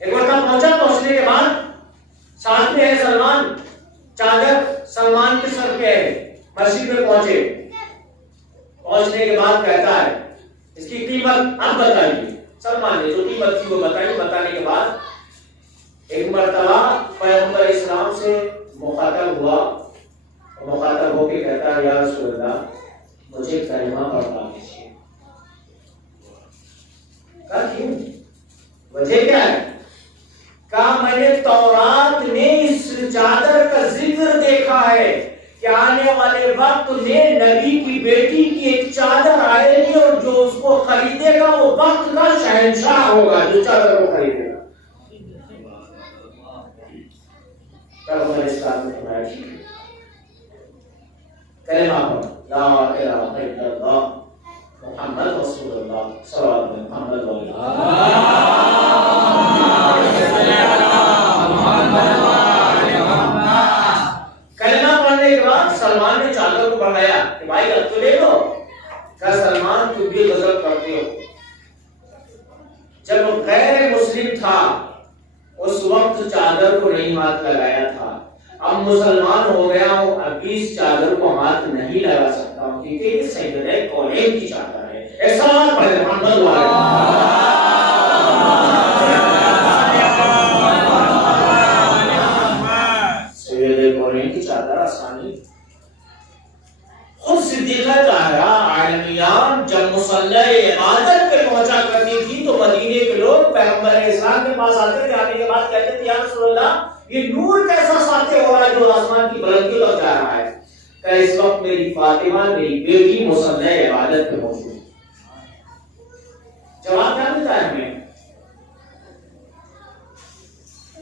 ایک بار پہنچا، پہنچنے کے بعد ساتھ میں ہے سلمان، چادر سلمان کے سر پہ ہے، مسجد میں پہنچے، پہنچنے کے بعد کہتا ہے اس کی قیمت آپ بتائیے۔ سلمان نے جو قیمت تھی وہ بتائی، بتانے کے بعد ایک مرتبہ پیغمبر اسلام سے مخاطب ہوا، مخاطب ہو کے کہتا ہے یا رسول اللہ مجھے کلمہ پڑھا دیجیے۔ کہا کیوں؟ وجہ کیا ہے؟ کہا میں نے تورات میں اس چادر کا ذکر دیکھا ہے کہ آنے والے وقت میں نبی کی بیٹی کی ایک چادر آئے گی اور جو اس کو خریدے گا وہ وقت کا شہنشاہ ہوگا، جو چادر کو خریدے گا۔ پیغمبر اسلام نے فرمایا کلمہ پڑھ لا الہ الا اللہ محمد رسول اللہ صلی اللہ علیہ وسلم۔ کلمہ لانے کے بعد سلمان نے چادر کو بڑھایا کہ بھائی اب تو لے لو. کہا سلمان تم بھی غضب کرتے ہو. جب غیر مسلم تھا اس وقت چادر کو نہیں ہاتھ لگایا تھا. اب مسلمان ہو گیا ہوں, اب بھی اس چادر کو ہاتھ نہیں لگا سکتا ہوں کیونکہ یہ سیدنا کونین کی چادر ہے. ایسا پڑھے محمد سید کونین کی چادر آسانی. خود صدیقہ طاہرہ عالمیان جب مصلی عبادت پہ پہنچا کرتی تھی تو مدینے کے لوگ پیغمبر اسلام کے پاس آتے تھے. آنے کے بعد کہتے تھے یا رسول اللہ یہ نور کیسا ساطع ہو رہا ہے جو آسمان کی بلندی پر جا رہا ہے. کہ اس وقت میری فاطمہ میری بیٹی مصلی عبادت پہ موجود ہے. جواب کیا ملتا ہے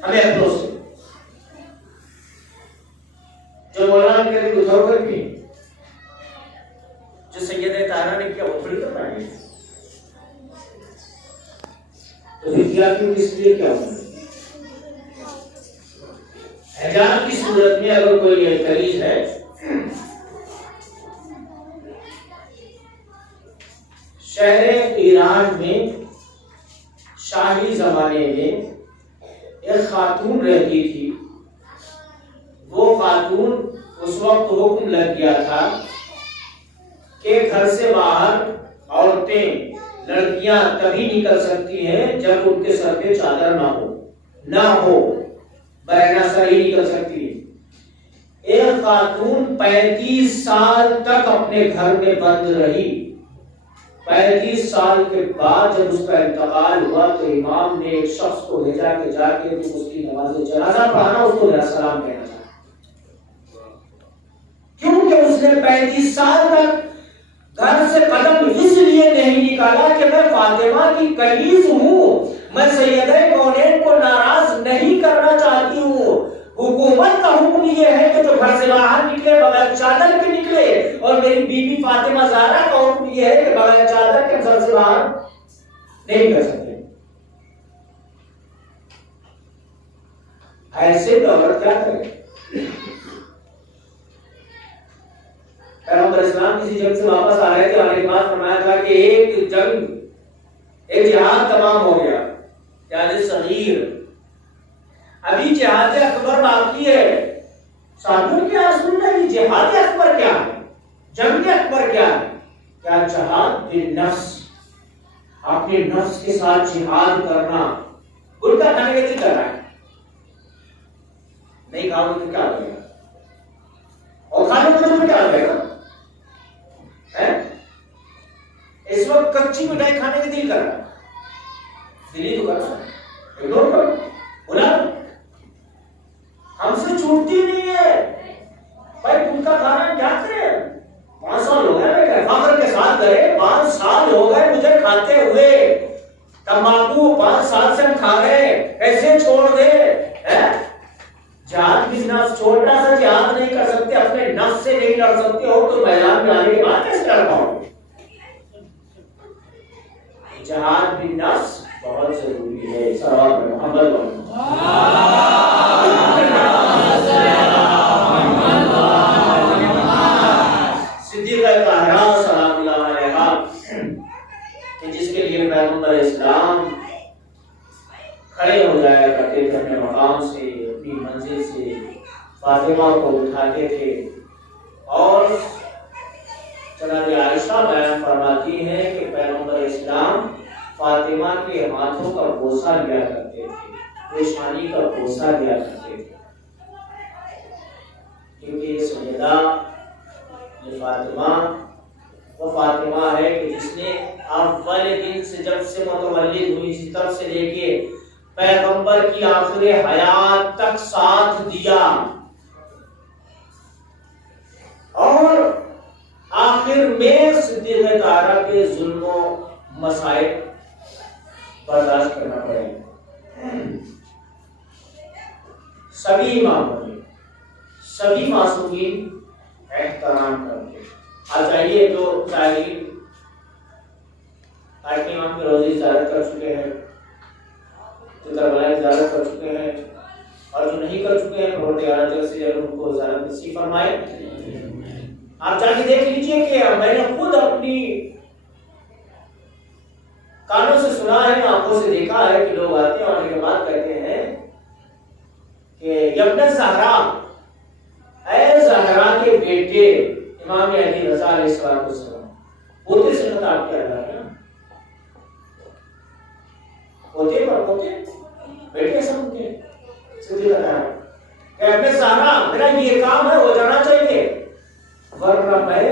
ہمیں اپنوں سے جو مولانا کے لیے گزر کر بھی جو سیدہ طاہرہ نے کیا وہ تھوڑی کرنا ہے. تو کیا کیوں اس لیے کیا ہونا حجاب کی صورت میں اگر کوئی قریض ہے شہر ایران میں شاہی زمانے میں ایک خاتون رہتی تھی. وہ خاتون اس وقت حکم لگ گیا تھا کہ گھر سے باہر عورتیں لڑکیاں تبھی نکل سکتی ہیں جب ان کے سر پہ چادر نہ ہو برہنہ سر ہی نکل سکتی ہے. ایک خاتون 35 سال تک اپنے گھر میں بند رہی. 35 سال کے بعد جب اس کا انتقال ہوا تو امام نے ایک شخص کو بھیجا کہ جا کے تم اس کی نماز جنازہ پڑھانا, اس کو سلام کہنا چاہتا. کیونکہ اس نے 35 سال تک گھر سے قدم اس لیے نہیں نکالا کہ میں فاطمہ کی کنیز ہوں, میں سیدہ کونین کو ناراض نہیں کرنا چاہتی ہوں. حکومت کا حکم یہ ہے کہ جو گھر سے باہر نکلے بغیر چادر کے نکلے, اور میری بیوی فاطمہ زہرا کا حکم یہ ہے کہ بغیر چادر کے گھر سے باہر نہیں کر سکتے. ایسے میں عورت کیا کرے؟ پیغمبر اسلام کسی جنگ سے واپس آ رہے تھے, آنے کے بعد فرمایا تھا کہ ایک جہاد تمام ہو گیا, یعنی صغیر, ابھی جہاد اکبر باقی ہے. صحابیوں کیا رسول اللہ یہ جہاد اکبر کیا ہے, جنگ اکبر کیا ہے؟ کیا جہاد بالنفس, اپنے نفس کے ساتھ جہاد کرنا. گلکا کھانے کا دل کر رہا ہے, نہیں کھاؤ تو کیا ہوگا, اور کھانے کو تو کیا ہوگا. اس وقت کچی مٹھائی کھانے کا دل کر رہا ہے, دل ہی تو کر رہا ہے, اگنور کرو, بلا ہم سے چھوٹتی نہیں ہے. بھائی تم کا کھانا کیا کرے, 5 سال ہو گئے, میں فخر کے ساتھ گئے 5 سال ہو گئے مجھے کھاتے ہوئے. تمباکو 5 سال سے ہم کھا رہے, ایسے چھوڑ دے. جہاد بھی نفس, چھوٹا سا جہاد نہیں کر سکتے, اپنے نفس سے نہیں لڑ سکتے ہو تو میدان میں آنے کے بعد کیسے لڑ پاؤ گے؟ جہاد بھی نفس بہت ضروری ہے. صلوات محمد صدیقہ طاہرہ سلام اللہ علیہا کہ جس کے لیے پیغمبر اسلام کھڑے ہو جایا کرتے تھے اپنے مقام سے, اپنی منزل سے, فاطمہ کو اٹھاتے تھے. اور جناب عائشہ بیان فرماتی ہیں کہ پیغمبر اسلام فاطمہ کے ہاتھوں کا بوسہ لیا کرتے تھے, پیشانی کا بوسہ لیا کرتے تھے, کیونکہ یہ سیدہ یہ فاطمہ وہ فاطمہ ہے کہ جس نے اول دن سے جب سے متولد ہوئی اسی طرف سے لے کے پیغمبر کی آخر حیات تک ساتھ دیا, اور آخر میں صدیقہ طاہرہ کے ظلم و مصائب برداشت کرنا پڑے. سبھی اماموں نے, سبھی معصومین احترام کرتے. آ جائیے جو ظاہرین آج امام کے روزے زیارت کر چکے ہیں, جو کربلا کی زیارت کر چکے ہیں, اور جو نہیں کر چکے ہیں پروردگار جل سے ان کو زیادہ نصیب فرمائے۔ آپ جا کے دیکھ لیجئے کہ میں نے خود اپنی کانوں سے سنا ہے، آنکھوں سے دیکھا ہے کہ لوگ آتے ہیں اور یہ بات کہتے ہیں کہ ابن زہرا، اے زہرا کے بیٹے امام علی رضا علیہ السلام، پوتے سے خطاب کیا جا رہا ہے، پوتے پر پوتے بیٹے سب کے سیدھی لگا ہے کہ ابن زہرا میرا یہ کام ہے ہو جانا چاہیے، ورنہ میں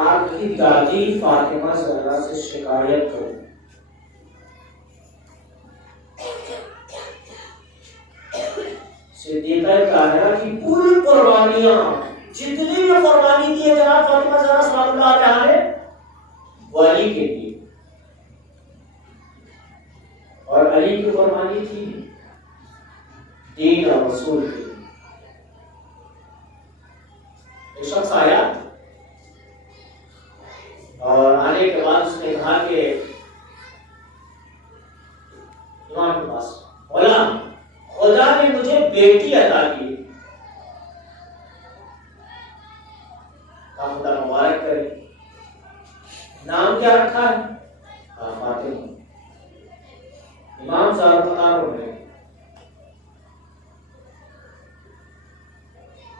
آپ کی دادی فاطمہ زہرا سے شکایت کروں۔ صدیقہ طاہرہ کی پوری قربانیاں، جتنی بھی قربانی دی ہے جناب فاطمہ زہرا سلام اللہ علیہا نے، وہ علی کے لیے، اور علی کی قربانی تھی دین اور رسول کے لیے۔ ایک شخص آیا اور آنے کے بعد اس نے کہا کہ امام کے پاس، غلام خدا نے مجھے بیٹی عطا کی، کہا خدا مبارک کرے، نام کیا رکھا ہے؟ کہا فاطمہ۔ امام صاحب قطار ہو گئے،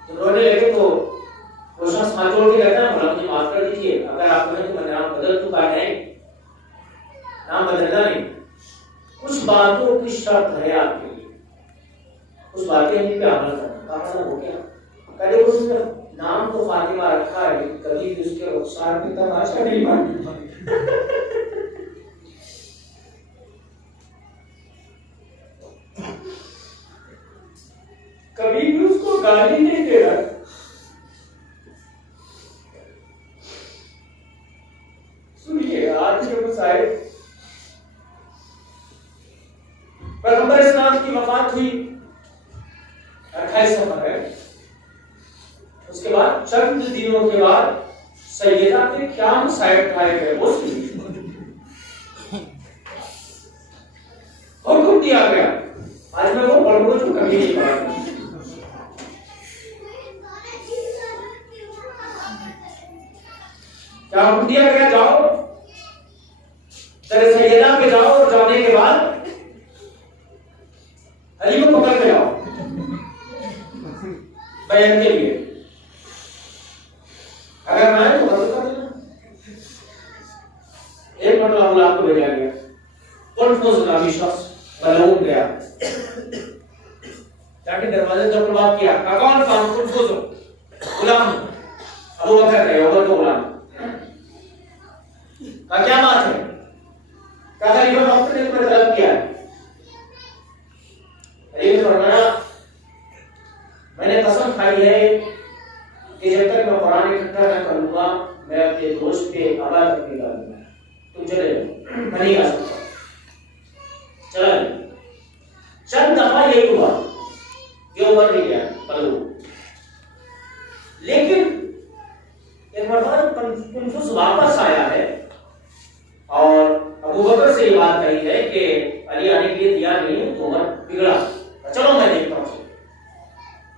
جب رونے لگے تو وہ شخص ہاتھ جوڑ کے کہتا ہے مولا مجھے معاف کر دیجیے، اگر آپ کہیں تو میں نام بدل چکا ہے، نام بدلنا نہیں، کچھ باتوں کی شرط ہے آپ کے لیے، اس باتیں ہم پہ عمل کرنا۔ کہا ہو گیا، کہتے اس نے نام تو فاطمہ رکھا ہے، کبھی بھی اس کے رخسار کی تماشا نہیں مانی، کبھی بھی اس کو گالی نہیں دے رہا۔ سنیے آج کے مسائل، پیغمبر اسلام کی وفات ہوئی 28 سفر ہے، اس کے بعد چند دنوں کے بعد سیدہ پہ کیا مسائل اٹھائے گئے وہ سنیے۔ حکم دیا گیا، آج میں وہ پڑھوں گا جو کبھی نہیں پڑھا، کیا حکم دیا گیا؟ جاؤ در سیدہ پہ جاؤ، اور جانے کے بعد علی کو پکڑ کے آؤ بیان کے لیے، اگر میں تو غلط کر دینا۔ ایک مرتبہ اللہ کو بھیجا گیا، کنفوز نامی شخص بلعون گیا، جا کے دروازے سے بات کیا، کہا کون کام کنفوز ہو؟ غلام ابو بکر ہے، عمر کا غلام۔ کہا کیا بات ہے؟ کہا خلیفہ وقت نے تمہیں طلب کیا ہے۔ علی نے فرمایا میں نے قسم کھائی ہے کہ جب تک میں قرآن اکٹھا نہ کروں گا میں اپنے دوست کے آباد تک نہیں ڈالوں گا، تم چلے جاؤ، میں نہیں آ سکتا۔ چلا چند دفعہ یہی ہوا، یہ عمر نہیں گیا پلو، لیکن ایک مرتبہ کنفوس واپس آیا ہے اور ابو بکر سے یہ بات کہی ہے کہ علی آنے کے لیے تیار نہیں تو عمر بگڑا، چلو میں دیکھتا ہوں۔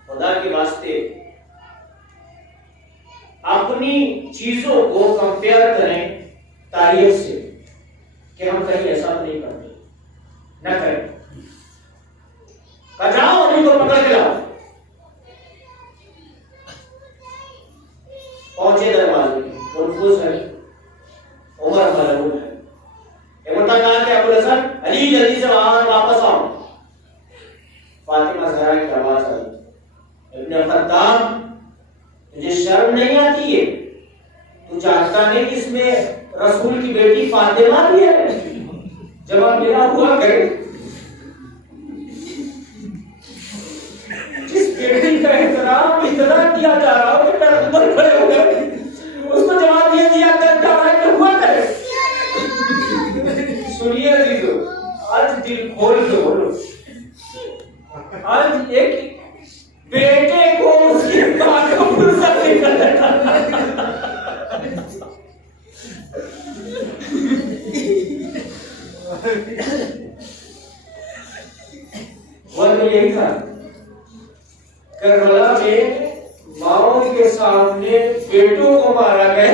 خدا کے واسطے اپنی چیزوں کو کمپیئر کریں تاریخ سے کہ ہم کہیں ایسا نہیں کرتے، نہ کریں۔ جاؤ علی کو پکڑ کے لاؤ۔ پہنچے دروازے کنفوس ہے، عمر ملعون ہے۔ ایک مرتبہ کہا کہ ابو الحسن علی جلدی سے وہاں واپس آؤ۔ فاطمہ زہرا کی آواز آئی، ابن خطاب تجھے شرم نہیں آتی ہے؟ تو جانتا نہیں کہ اس میں رسول کی بیٹی فاطمہ بھی ہے؟ جواب میرا ہوا کرے، جس بیٹی کا احترام اتنا کیا جا رہا ہو کہ پیغمبر کھڑے ہو گئے، اس کو جواب یہ دیا کرتا ہے کہ ہوا کرے۔ سنیے عزیزو، آج دل کھول کے بولو، آج ایک بیٹے کو اس کی ماں کا فرصت نہیں کرتا۔ کے سامنے بیٹوں کو مارا گیا،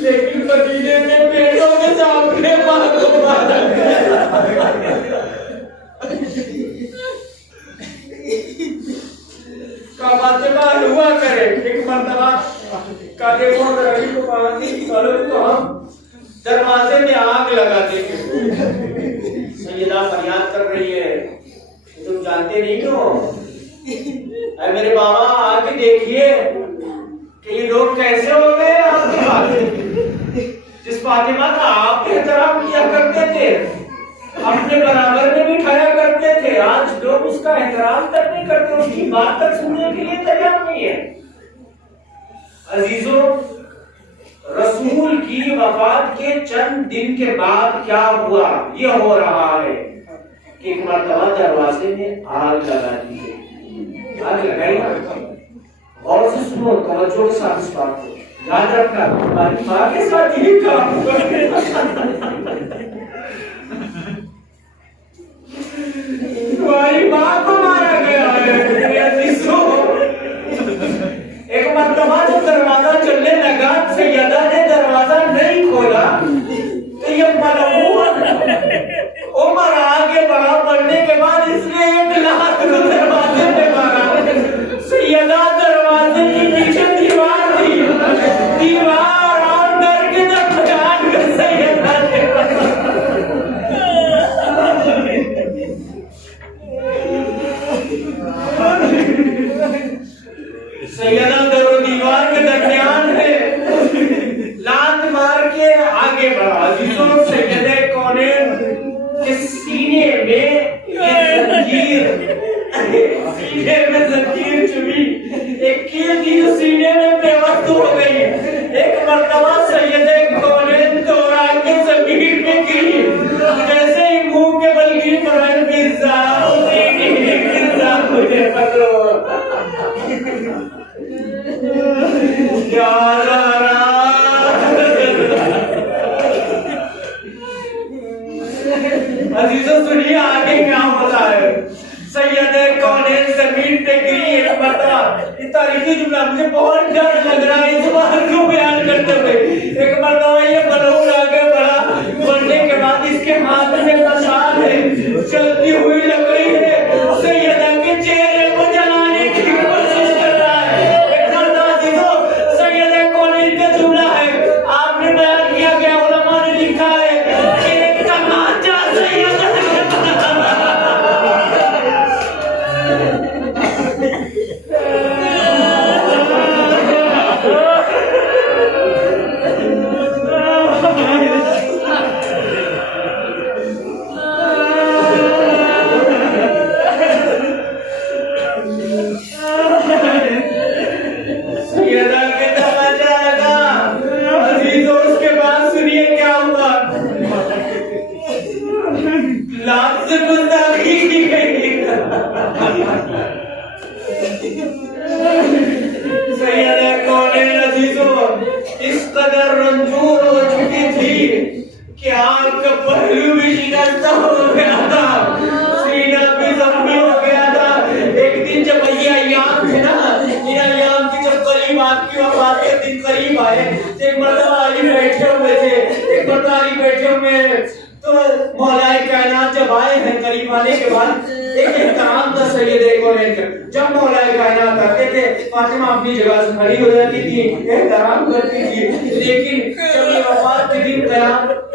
لیکن مدینے میں بیٹوں کے سامنے ماں کو مارا گیا۔ کا فاطمہ ہوا کرے، ایک مرتبہ قاضی محمد رفیع کو پابندی کرو تو ہم دروازے میں آگ لگا دیں گے۔ سیدہ فریاد کر رہی ہے، تم جانتے نہیں ہو اے میرے بابا، آ کے دیکھیے کہ یہ لوگ کیسے ہو گئے آپ کے پاس۔ جس فاطمہ کا آپ احترام کیا کرتے تھے، اپنے برابر میں بٹھایا کرتے تھے، آج لوگ اس کا احترام تک نہیں کرتے، اس کی بات تک سننے کے لیے تیار نہیں ہے۔ عزیزوں، رسول کی وفات کے چند دن کے بعد کیا ہوا؟ یہ ہو رہا ہے کہ ایک مرتبہ دروازے میں آگ لگا دی گئی۔ آگ لگائی نا، غور سے سنو، توجہ کے ساتھ اس بات کو یاد رکھنا، تمہاری ماں کے ساتھ یہ کام ہوا۔ تمہاری ماں کو مارا گیا ہے میرے عزیزوں۔ ایک مرتبہ جب دروازہ چلنے لگا، سیدہ نے دروازہ نہیں کھولا تو یہ ملعون عمر آگے بڑھا، بڑھنے کے بعد اس نے ایک لاکھ کو دروازے پہ مارا۔ سیدہ دروازے کی پیچھے دیوار تھی، دیوار اور در کے درمیان میں سیدہ نے سیدہ در و دیوار کے درمیان ہے، لات مار کے آگے بڑھا۔ عزیزوں، سیدہ کونین کے سینے میں سینے میں زنجیر چبھی، ایک کیل کی جو سینے میں بے وقت ہو گئی۔ ایک مرتبہ سیدہ کونین دوڑا کے زمین میں گری، جیسے ہی منہ کے بل گری، فرمایا مرزا حسینی، مرزا مجھے پکڑو۔ عزیزوں سنیے آگے کیا ہوتا ہے۔ سیدہ کونین زمین پہ گری ایک مرتبہ۔ یہ تاریخی جملہ مجھے بہت ڈر لگ رہا ہے اس بات کو بیان کرتے ہوئے۔ ایک مرتبہ یہ ملعون آگے بڑھا، بڑھنے کے بعد اس کے ہاتھ میں مشال ہے، چلتی ہوئی لکڑی ہے، سیدہ کے چہرے کو جلانے کی کوشش کر رہا ہے۔ ایک مرتبہ عزیزوں، سیدہ کونین کا جملہ ہے، آپ نے بیان کیا گیا، علماء نے لکھا ہے کہ ایک تماچا سیدہ اس قدر رنجور ہو چکی تھی کہ آنکھ کا پہلو بھی شکستہ ہو گیا تھا، سینہ بھی زخمی ہو گیا تھا۔ ایک دن جب یہ ایام تھے نا، ان ایام کی جب قریب آپ کی وفات کے دن قریب آئے، ایک مرتبہ علی بیٹھے ہوئے تھے، ایک مرتبہ علی بیٹھے ہوئے تو مولا کائنات جب آئے ہیں، قریب آنے کے بعد ایک احترام تھا سیدہ کونین کا۔ جب مولا کائنات آتے تھے، فاطمہ اپنی جگہ سے کھڑی ہو جاتی تھی، احترام کرتی تھی، لیکن جب یہ وفات کے دن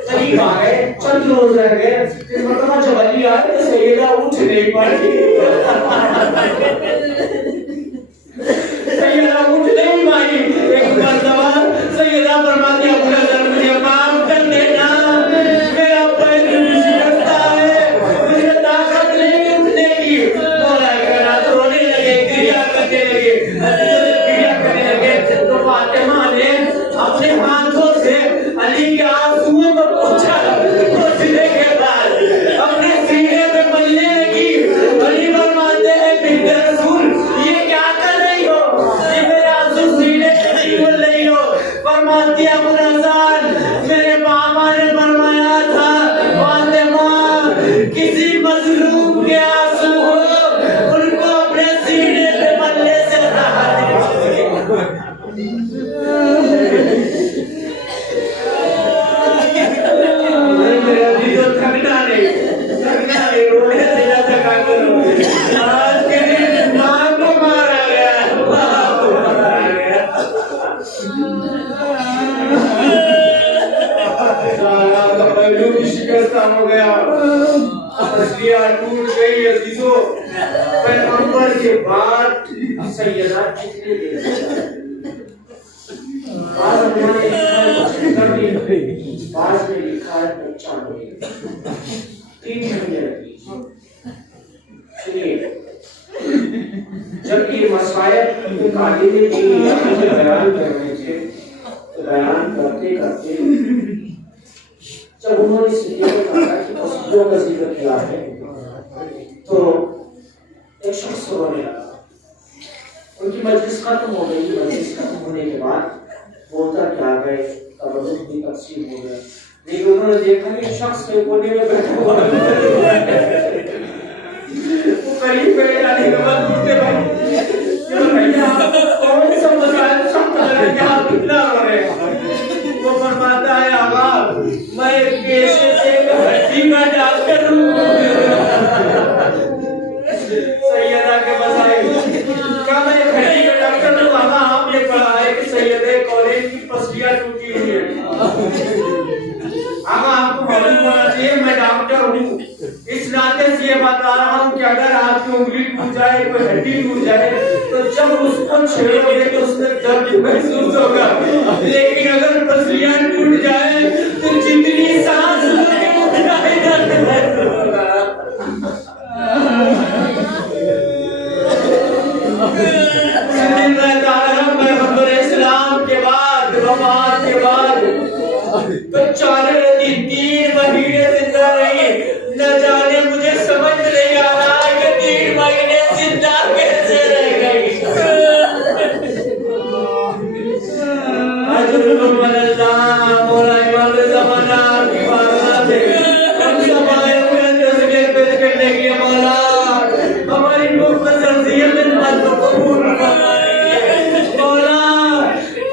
قریب آ گئے، چند روز رہ گئے، اس مرتبہ جب علی آئے تو سیدہ اٹھ نہیں پائی، سیدہ اٹھ نہیں پائی۔ ایک مرتبہ سیدہ فرماتی ہیں، ابو الحسن مجھے معاف کر دینا، میرا پیر شکستہ ہے، مجھے طاقت نہیں اٹھنے کی۔ مولا کائنات رونے لگے، گریہ کرنے لگے، گریہ کرنے لگے تو فاطمہ نے اپنے ہاتھوں سے علی کے آنسوؤں کو پوچھا، پوچھنے کے بعد اپنے سینے پہ ملنے لگی۔ علی فرماتے ہیں بنت رسول، یہ کیا کر رہی ہو؟ یہ میرے آنسو سینے سے نہیں مل رہی ہو۔ فرماتی ہے ابو الحسن، میرے ماما نے فرمایا تھا فاطمہ کسی مظلوم کے آنسو ہو ان کو اپنے سینے پہ ختم ہو گیا، تسلیہ ٹوٹ گئی عزیزو۔ پیغمبر کے بعد سیدہ کتنے دیر بعض انہوں نے بعض میں لکھا ہے 95 3 مہینے لگی۔ سنیے، جب یہ مسائل ایک عالم دین بیان کر رہے تھے تو بیان کرتے کرتے جب انہوں نے سیدھے کو کہا کہ تصویروں کا ذکر کیا ہے تو ایک شخص رونے لگا۔ ان کی مجلس ختم ہو گئی۔ مجلس ختم ہونے کے بعد بولتا کیا گئے، تبرک بھی تقسیم ہو گیا، لیکن انہوں نے دیکھا کہ شخص کے کونے میں بیٹھا ہوا وہ قریب گئے جانے کے بعد پوچھتے بھائی کون سا مسائل سب لگے کہ آپ کتنا رو رہے ہیں؟ وہ فرماتا ہے آقا میں ایک پیشے سے ایک ہڈی کا ڈاکٹر ہوں۔ سیدہ کے مسائل کیا میں ایک ہڈی کا ڈاکٹر ہوں؟ آقا آپ نے پڑھا ہے کہ سیدہ کالج کی پسلیاں ٹوٹی ہوئی ہیں۔ آقا آپ کو معلوم ہونا چاہیے میں ڈاکٹر ہوں، اس ناطے سے یہ بتا رہا ہوں کہ اگر آپ کی انگلی ٹوٹ جائے، کوئی ہڈی ٹوٹ جائے تو جب اس کو چھیڑو گے تو اس میں درد محسوس ہوگا، لیکن اگر پسلیاں ٹوٹ جائے تو جتنی سانس لوگے اتنا ہی درد محسوس ہوگا۔ پیغمبر اسلام کے بعد وفات کے بعد تو 3 مہینے زندہ رہی۔ نہ جانے مجھے سمجھ نہیں آ رہا ہے کہ 3 مہینے زندہ کیسے رہ گئی۔ حضرت اللہ مولا امام زمانہ کی بارگاہ سے ہم سب آئے ہوئے تصویر پیش کرنے کے مولا ہماری مختصر سی خدمت کو قبول فرمائیے۔ مولا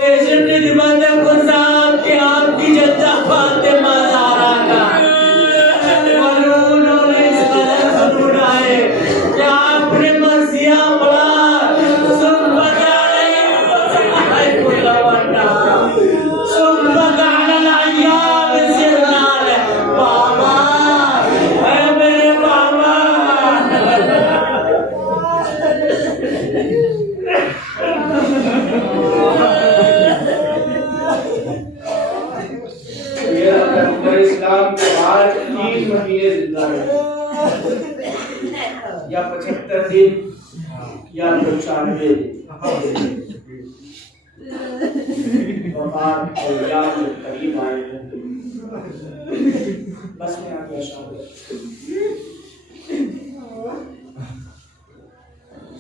پیشنٹ کی عبادت کو صاحب کہ آپ کی جدہ فاطمہ زہرا کا معلوم اور اس قدر سنون آئے کہ آپ نے مرثیہ پڑھا سبحان اللہ کل ورنہ سبحان الایام سرنال بابا اے میرے بابا۔ اسلام کے بعد 3 مہینے زندہ رہے، یا 75 دن یا 95 دن۔ وفات اور یاد قریب آئے ہیں، بس میں آپ اشارہ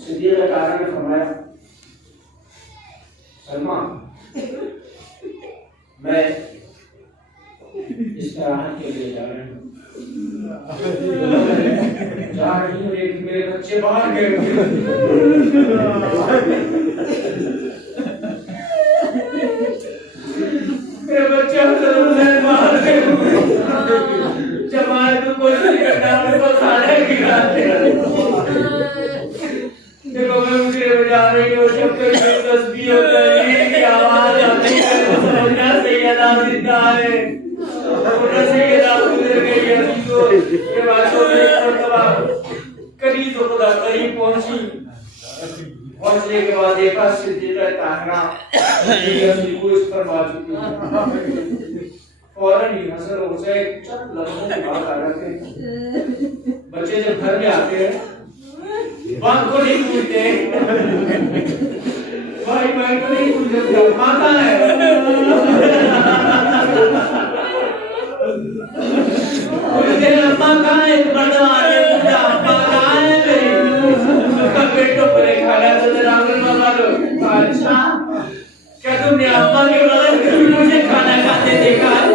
صدیق اکبر نے فرمایا سلمان میں استراحت کے لیے جا رہے ہیں، جا رہی ہوں لیکن میرے بچے باہر گئے میرے بچے باہر گئے جماعت کو کوشش کرنا ان کو کھانے کھلاتے دیکھو میں مجھے جا رہی ہوں جب تک یہ تسبیح و تحلیل کی آواز آتی ہے تو سمجھنا سیدہ زندہ ہے۔ قریب پہنچنے کے بعد دیکھا صدیقہ طاہرہ کو اس پر موجود تھی۔ فوراً ہی حسن و حسین چند لمحوں کے بعد آ جاتے ہیں۔ بچے جب گھر میں آتے ہیں بات کو نہیں پوچھتے، بھائی بہن کو نہیں پوچھتے ماں کہاں ہے، پوچھتے ہیں اماں کہاں ہے، مردوں آنے پوچھا اماں کہاں ہے میری، اس کا پیٹوں پر ایک کھانا نظر آنگل ماما لو، اچھا کیا تم نے اماں کے بغیر کبھی مجھے کھانا کھاتے دیکھا ہے؟